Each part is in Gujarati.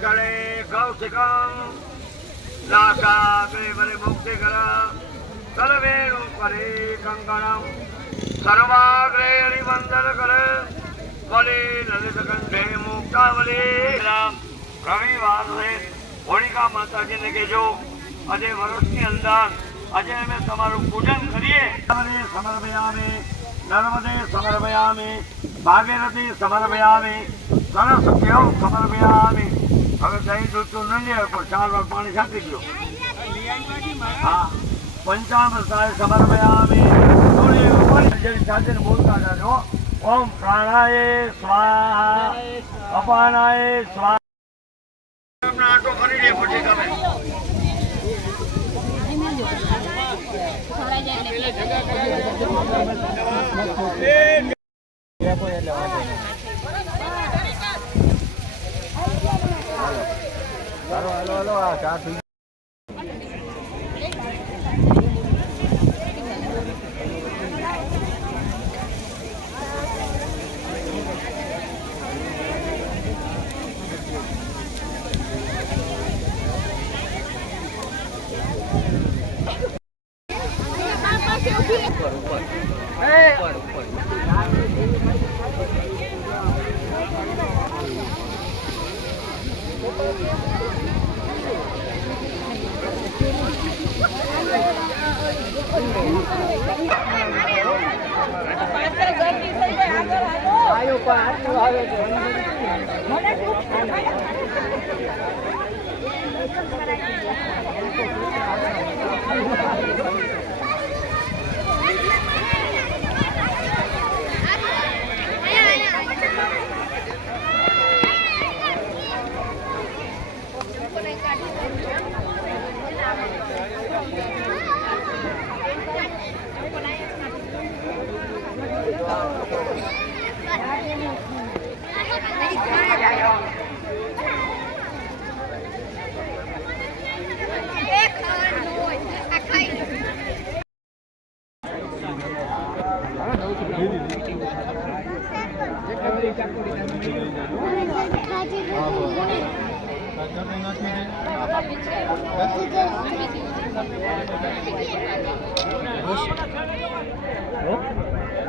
गले कौशिकं नासाग्रे बले मुक्तिकरं सर्वेणुपरे कंकणं सर्वाग्रे हरिवंदनकरं बले ललितकंठे मुक्तावली रविवार से होलिका माता जी ने कहो अजय वर्षनी अंदर अजय में तमारू पूजन करिए। समर्पयामि नर्मदे समर्पयामि भागीरथी समर्पयामि सरस्वत्यों समर्पयामि। હવે દહીં દૂધ તો ન લે પણ 4 વાર પાણી છાંટી દો। હા પંચામૃતાય સમર્પયામિ થોડી ઉપર જરી સાથે બોલતા જાજો। ઓમ પ્રાણાય સ્વાહા અપાનાય સ્વાહા। હમણાં આટો કરી લે પછી તમે हेलो आ चા પી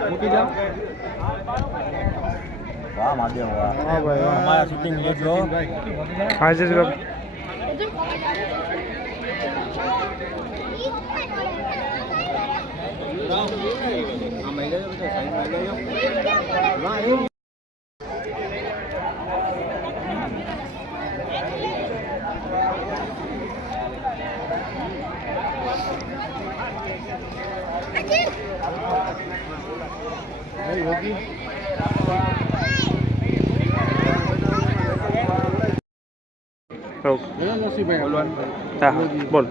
મૂકી જાઓ। વાહ મહાદેવ વાહ। હા ભાઈ અમારા શૂટિંગ લેજો હાજર કરો। આ મહિલા જો સાઈડ માં લઈ જાઓ। વાહ योगी बोल।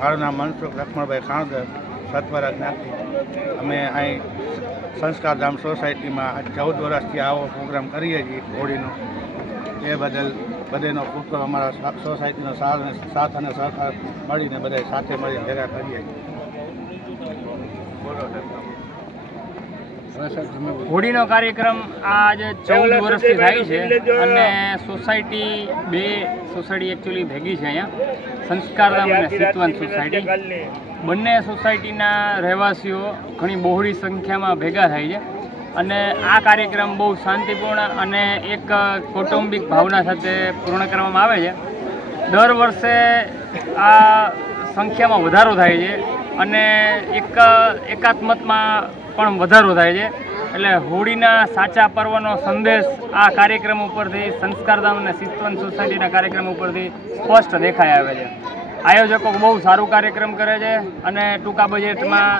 मारू नाम मनसुख लक्ष्मणभाई खाणगर सतवारा ज्ञाति। अमे अँ संस्कार धाम सोसायटी में 14 वर्षथी आवो प्रोग्राम करीए छीए होळीनो। ए बदल बधानो खूब खूब अमारा सोसायटीनो साथ अने सहकार मळीने बधाय साथे मळीने भेगा करीए छीए। હોળીનો કાર્યક્રમ આજ 14 વર્ષથી થાય છે અને સોસાયટી 2 સોસાયટી એકચ્યુઅલી ભેગી છે અહીંયા સંસ્કારધામ અને સિતવંત સોસાયટી બંને સોસાયટીના રહેવાસીઓ ઘણી બહોળી સંખ્યામાં ભેગા થાય છે અને આ કાર્યક્રમ બહુ શાંતિપૂર્ણ અને એક કૌટુંબિક ભાવના સાથે પૂર્ણ કરવામાં આવે છે। દર વર્ષે આ સંખ્યામાં વધારો થાય છે અને એકાત્મકમાં પણ વધારો થાય છે। એટલે હોળીના સાચા પર્વનો સંદેશ આ કાર્યક્રમ ઉપરથી સંસ્કારધામ અને સિતવંત સોસાયટીના કાર્યક્રમ ઉપરથી સ્પષ્ટ દેખાઈ આવે છે। આયોજકો બહુ સારું કાર્યક્રમ કરે છે અને ટૂંકા બજેટમાં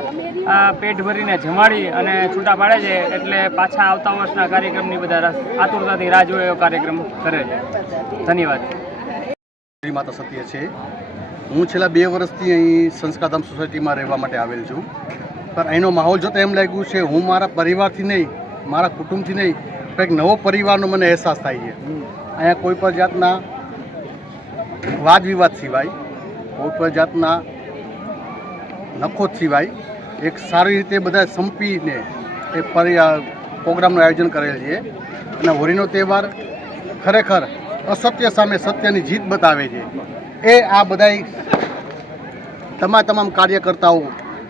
પેટ ભરીને જમાડી અને છૂટા પાડે છે એટલે પાછા આવતા વર્ષના કાર્યક્રમની બધા આતુરતાથી રાહ જોવે એવો કાર્યક્રમ કરે છે। ધન્યવાદ। માતા સત્ય છે। હું છેલ્લા 2 વર્ષથી અહીં સંસ્કારધામ સોસાયટીમાં રહેવા માટે આવેલ છું। પણ અહીંનો માહોલ જોતા એમ લાગ્યું છે હું મારા પરિવારથી નહીં મારા કુટુંબથી નહીં કંઈક નવો પરિવારનો મને અહેસાસ થાય છે। અહીંયા કોઈ પણ જાતના વાદ વિવાદ સિવાય કોઈ પણ જાતના નખોદ સિવાય એક સારી રીતે બધા સંપીને એ પ્રોગ્રામનું આયોજન કરેલ છે અને હોળીનો તહેવાર ખરેખર અસત્ય સામે સત્યની જીત બતાવે છે એ આ બધાય તમામ કાર્યકર્તાઓ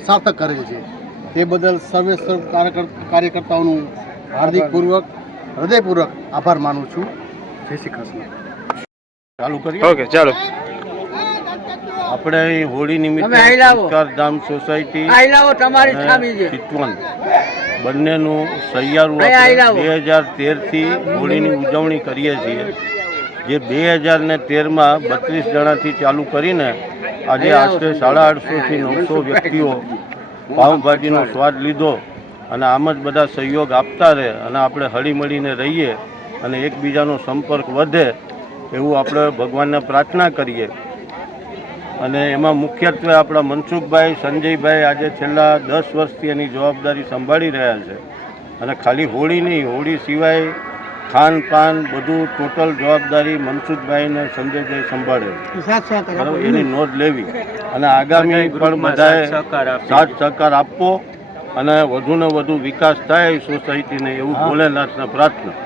સાર્થક કરેલ છે. તે બદલ સર્વે કાર્યકર્તાઓનું હાર્દિકપૂર્વક હૃદયપૂર્વક આભાર માનું છું. જય શ્રી કૃષ્ણ. ચાલુ કરીએ. ઓકે ચાલો. આપણે અહીં હોળી નિમિત્તે સંસ્કારધામ સોસાયટી અને ચિતવન બંનેનું સહિયારું 2013થી હોળીની ઉજવણી કરીએ છીએ. જે 2013માં 32 જણાથી ચાલુ કરીને આજે આશરે 850થી 900 વ્યક્તિઓ પાઉંભાજીનો સ્વાદ લીધો. અને આમ જ બધા સહયોગ આપતા રહે અને આપણે હળીમળીને રહીએ અને એકબીજાનો સંપર્ક વધે એવું આપણે ભગવાનને પ્રાર્થના કરીએ. અને એમાં મુખ્યત્વે આપણા મનસુખભાઈ સંજયભાઈ આજે છેલ્લા 10 વર્ષથી એની જવાબદારી સંભાળી રહ્યા છે. અને ખાલી હોળી નહીં, હોળી સિવાય ખાનપાન બધું ટોટલ જવાબદારી મનસુખભાઈ અને સંજયભાઈ સંભાળે. બરાબર, એની નોંધ લેવી અને આગામી પણ બધાએ સાથ સહકાર આપવો અને વધુને વધુ વિકાસ થાય સોસાયટીને એવું ભોલેનાથને પ્રાર્થના.